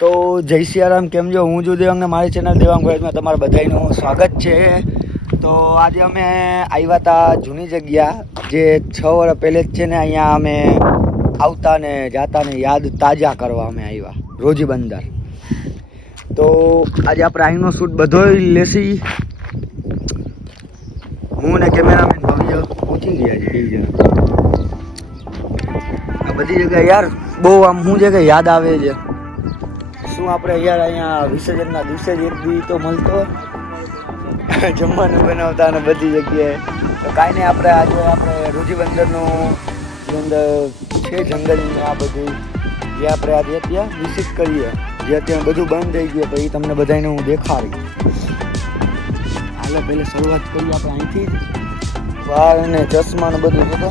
તો જય સિયારામ, કેમ છો? હું છું દેવાંગ ને મારી ચેનલ દેવાંગ ભોજમાં તમારા બધાનું સ્વાગત છે. તો આજે અમે આવ્યા હતા જૂની જગ્યા, જે 6 વર્ષ પહેલે જ છે ને અહીંયા અમે આવતા ને જાતા ને યાદ તાજા કરવા અમે આવ્યા રોજી બંદર. તો આજે આપણે અહીંનો શૂટ બધો લેસી. હું ને કેમેરામેન ભવ્ય પહોંચી ગયા છે બે જણા. આ બધી જગ્યાએ યાર બહુ આમ શું છે કે યાદ આવે છે. શું આપણે યાર અહીંયા વિસર્જનના દિવસે જ એક દી તો મળતો જમવાનું બનાવતા અને બધી જગ્યાએ. તો કાંઈ નહીં, આપણે આજે આપણે રોજી બંદરનું જે અંદર છે જંગલ આ બધું જે આપણે આજે ત્યાં વિઝિટ કરીએ, જે અત્યારે બધું બંધ થઈ ગયું. તો એ તમને બધાને હું દેખાડી. હાલે પહેલે શરૂઆત કરીએ આપણે અહીંથી જ. વાળ અને ચશ્મા ને બધું જોતો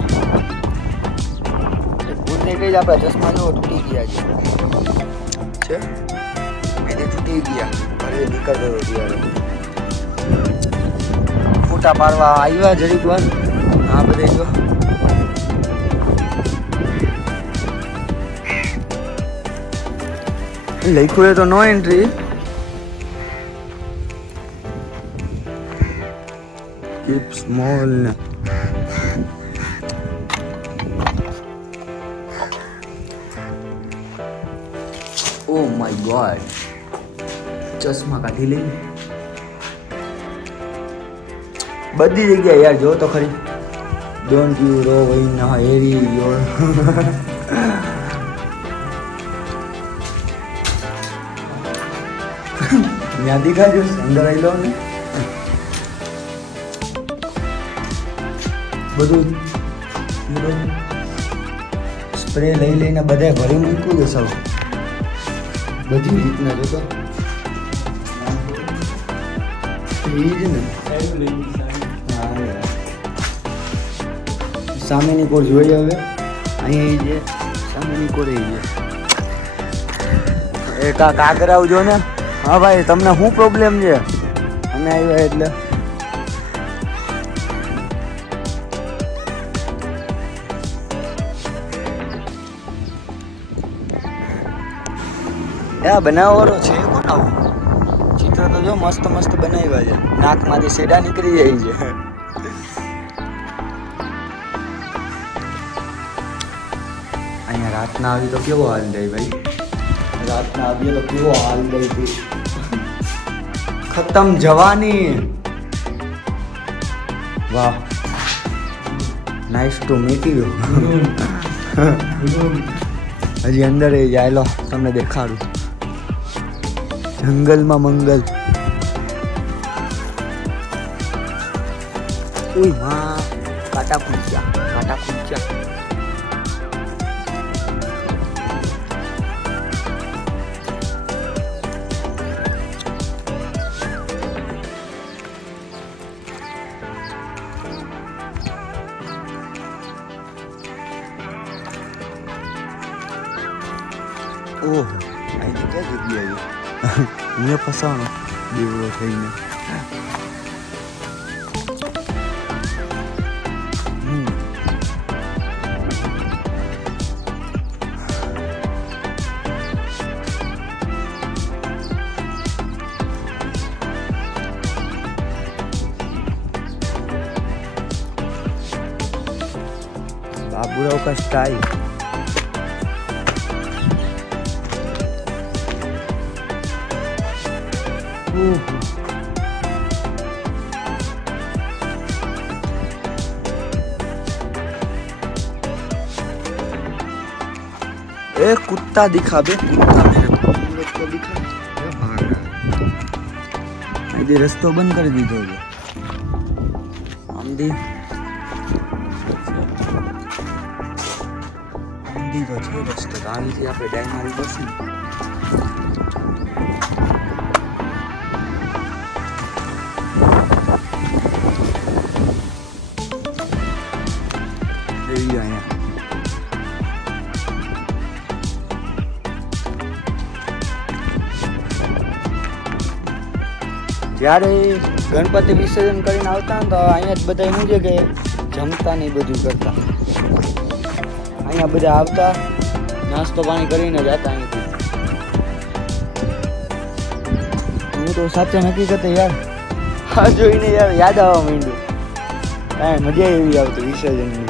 ભૂલ નહીં કઈ, આપણા ચશ્મા જો તૂટી ગયા છે એને તૂટી ગયા. ઘરે નીકળતો ત્યારે ફોટા પાડવા આવ્યા જરીક વાર. આ બધે જો લખ્યું એ તો નો એન્ટ્રી. કીપ સ્મોલ ને ઓ માય ગોડ, ચશ્મા કાઢી લઈ. બધી જગ્યાએ યાર જો તો ખરી. ડોન્ટ યુ રો વઈ ના હેરી યોર. ત્યાં દેખાજો અંદર આવી લો ને બધું સ્પ્રે લઈ લઈને બધાએ ભરી મૂક્યું છે સૌ બધી રીતના. જોતો એ જ ને સામેની કોર જોઈએ. હવે અહીંયા જે સામેની કોર એ છે એ કાગર આવજો ને. હા ભાઈ, તમને શું પ્રોબ્લેમ છે? અમે આવ્યા એટલે બનાવવાનો છે. કોણ આવું ચિત્ર તો જો મસ્ત મસ્ત બનાવ્યા છે. નાકમાંથી સેડા નીકળી જાય છે. અહીંયા રાતના આવી તો કેવો હાલ થાય ભાઈ. રાતના આવીએ તો કેવો હાલ થાય ભાઈ. ખતમ જવાની. વાહ, નાઇસ ટુ મીટ યુ. હજી અંદર એ જાય. લો તમને દેખાડું. જંગલમાં મંગલ. ઓય માં, કાટા કૂચ્યા, કાટા કૂચ્યા. ઓહો, અહીંથી ક્યાં જગ્યાએ મેં ફસાણો દીવડો થઈને. बाबूराव का स्टाइल. ए कुत्ता दिखा बे, कुत्ता मेरे को दिखा. ये रस्तो बंद कर दीजिए. आमदी तो છે રસ્તો. અહીંથી આપણે ડાઈ મારી બસી. જ્યારે ગણપતિ વિસર્જન કરીને આવતા ને તો અહીંયા જ બધા શું છે કે જમતા ને બધું કરતા. અહીંયા બધા આવતા, નાસ્તો પાણી કરીને જતા અહીંથી. હું તો સાચે હકીકતે યાર આ જોઈને યાર યાદ આવવા માંડ્યું. કાંઈ મજા એવી આવતી વિસર્જનની.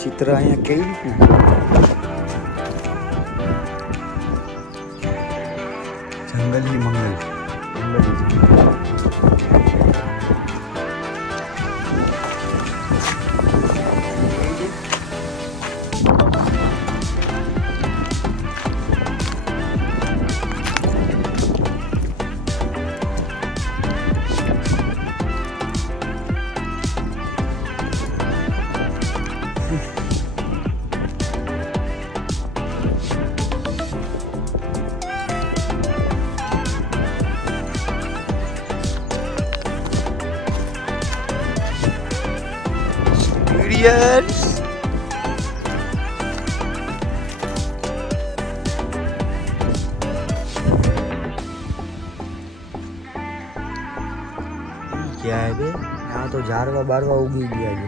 ચિત્ર અહીંયા કેવી રીતના જંગલી મંગલ Yes. क्या है बे? यहाँ तो झाड़वा बारवा उगी गया है.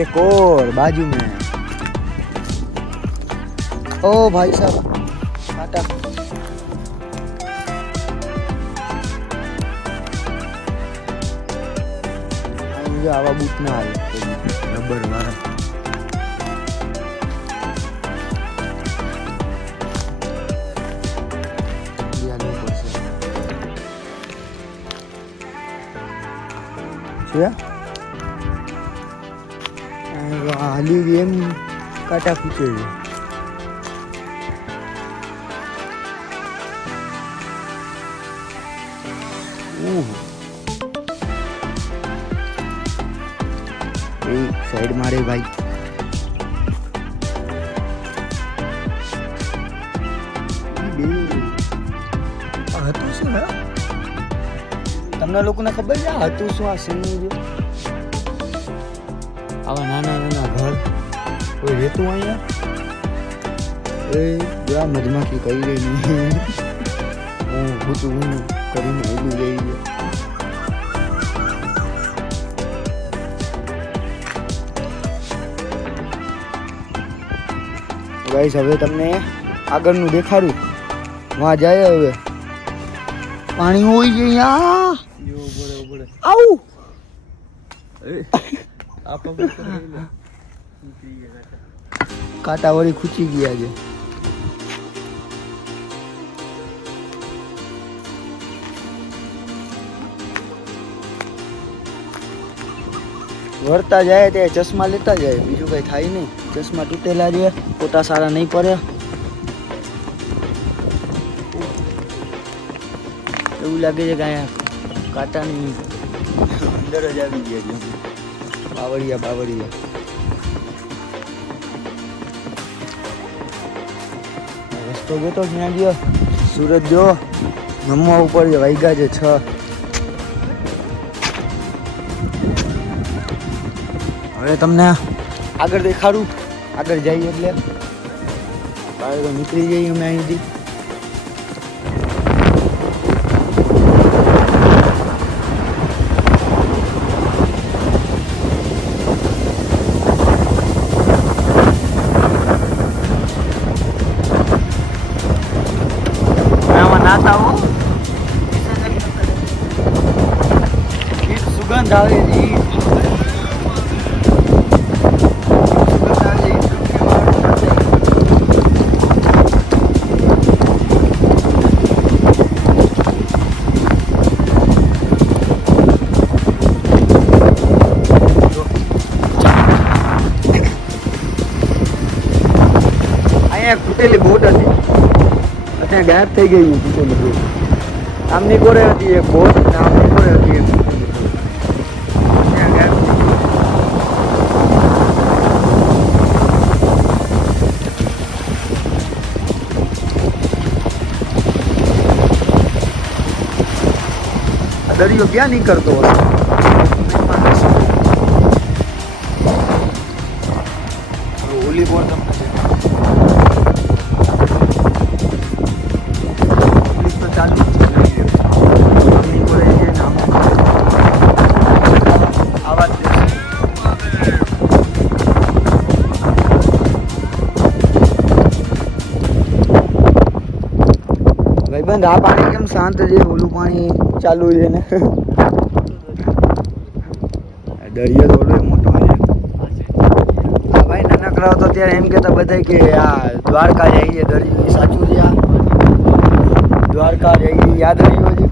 एक और बाजू में. ओ भाई साहब काटा. मुझे आवा बूट ना आए रबर वाला. क्या हाली गेम काटा पीछे एक साइड मारे भाई. હતું શું હે તમને લોકોને ખબર છે હતું શું આ સીન છે? આવા નાના નાના ઘર કોઈ રહેતું અહીંયા? એ આ મધમાખી કઈ રહી નહીં. હું ભૂતું હું કરીને હેલું લઈ ગયો. ગાઈસ હવે તમને આગળનું દેખાડું. વहाँ જાય હવે પાણી હોય છે અહીંયા. આવું કાંટા વળી ખૂચી ગયા છે. વળતા જાય તે ચશ્મા લેતા જાય, બીજું કઈ થાય નહીં. ચશ્મા તૂટેલા છે, ફોટા સારા નહીં પડે. એવું લાગે છે કે અહીંયા કાંટાની અંદર જ આવી ગયા છે. બાવળિયા બાવળિયા. રસ્તો ગયો ક્યાં ગયો? સુરત જો નમવા ઉપર છે, વાગ્યા છે 6. હવે તમને આગળ દેખાડું. આગળ જઈએ એટલે બહાર તો નીકળી જઈએ અમે અહીંથી. સુગંધ આવે છે. અહીંયા તૂટેલી બોટ હતી, અત્યારે ગાયબ થઈ ગઈ. તૂટેલી બોટ આમની કોરે હતી એક બોટ, આમની કોરે હતી એક. દરિયો ક્યાં નીકળતો હશે. ઓલી બોર તમને તો ચાલુ જ છે. આમની બોલે છે ને આવા જ દેશે. ભાઈબંધ આ પાણી કેમ શાંત છે, ઓલું પાણી ચાલુ છે ને. દરિયો થોડો મોટો છે. હા ભાઈ નાનકડા હતો ત્યારે એમ કહેતા બધા કે આ દ્વારકા જઈએ દરિયો, એ સાચું છે? આ દ્વારકા જઈએ યાદ રહ્યો છે?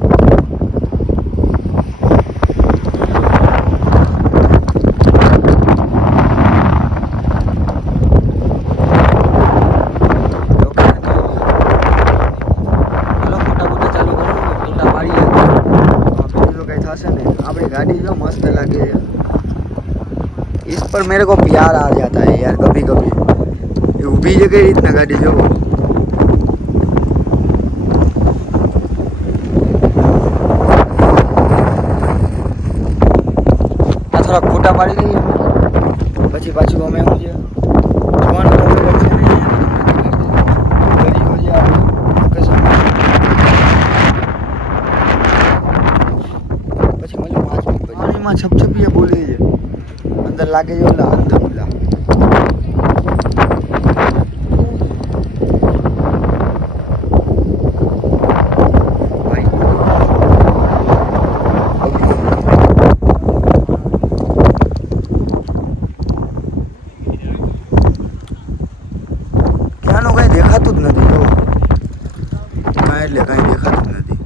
अपनी गाड़ी जो मस्त लगे है, इस पर मेरे को प्यार आ जाता है यार कभी कभी. ऊभी जगह इतना गाड़ी जो थोड़ा खोटा पाड़ी गई પછી પાછું અમે શું છે જોવાનું ખબર છે ને ગરીબો જે લોકેશન પછી મને પાણીમાં છપછપીએ બોલે છે અંદર લાગે છે ઓલા અંધમુલા. દેખાતું જ નથી તો એટલે કઈ દેખાતું જ નથી.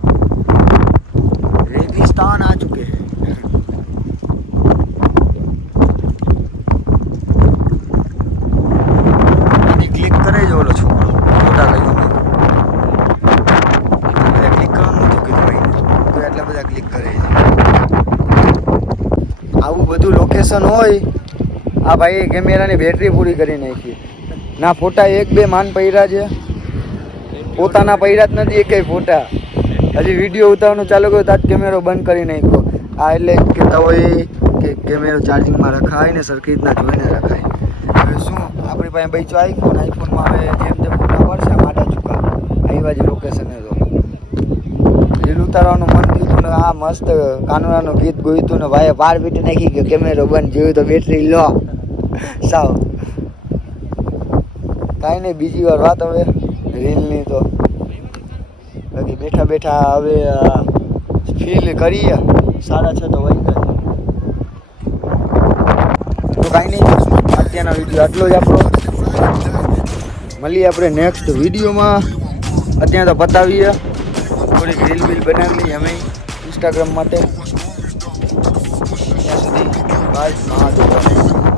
रेगिस्तान आ चुके हैं. क्लिक करे जो बोलो छोकरो फोटा गयो क्लिक करવાનું નતું કીધું ભાઈ તો એટલા બધા ક્લિક કરે છે. આવું બધું લોકેશન હોય આ ભાઈ કેમેરાની બેટરી પૂરી કરી નાખી. ના ફોટા એક બે માન પડ્યા છે, પોતાના પડ્યા જ નથી એકેય ફોટા. હજી વિડીયો ઉતારવાનું ચાલુ કર્યો તો જ કેમેરો બંધ કરી નાખ્યો. આ એટલે કહેતા હોય કે કેમેરો ચાર્જિંગમાં રખાય ને સરખી રીતના જોઈને રખાય. હવે શું આપણી પાસે બચ્ચો આઈફોનમાં હવે જેમ જેમ ફોટા પડશે માટા ચૂકા આવ્યા જ લોકેશને તો રીલ ઉતારવાનું મન થયું ને આ મસ્ત કાનુડાનું ગીત ગોઈતું ને ભાઈએ પાર પીટી નાખી ગયો કેમેરો બંધ જોયું તો બેટરી લો સાવ. કાંઈ નહીં બીજી વાર વાત હવે રીલની તો બાકી બેઠા બેઠા હવે ફીલ કરીએ 6:30 તો વહી ગયા. તો કાંઈ નહીં અત્યારનો વિડીયો આટલો જ આપણો. મળીએ આપણે નેક્સ્ટ વિડીયોમાં. અત્યારે તો પતાવીએ, થોડીક રીલ બીલ બનાવી લઈએ અમે ઇન્સ્ટાગ્રામ માટે. ત્યાં સુધી બાય મહાદેવ.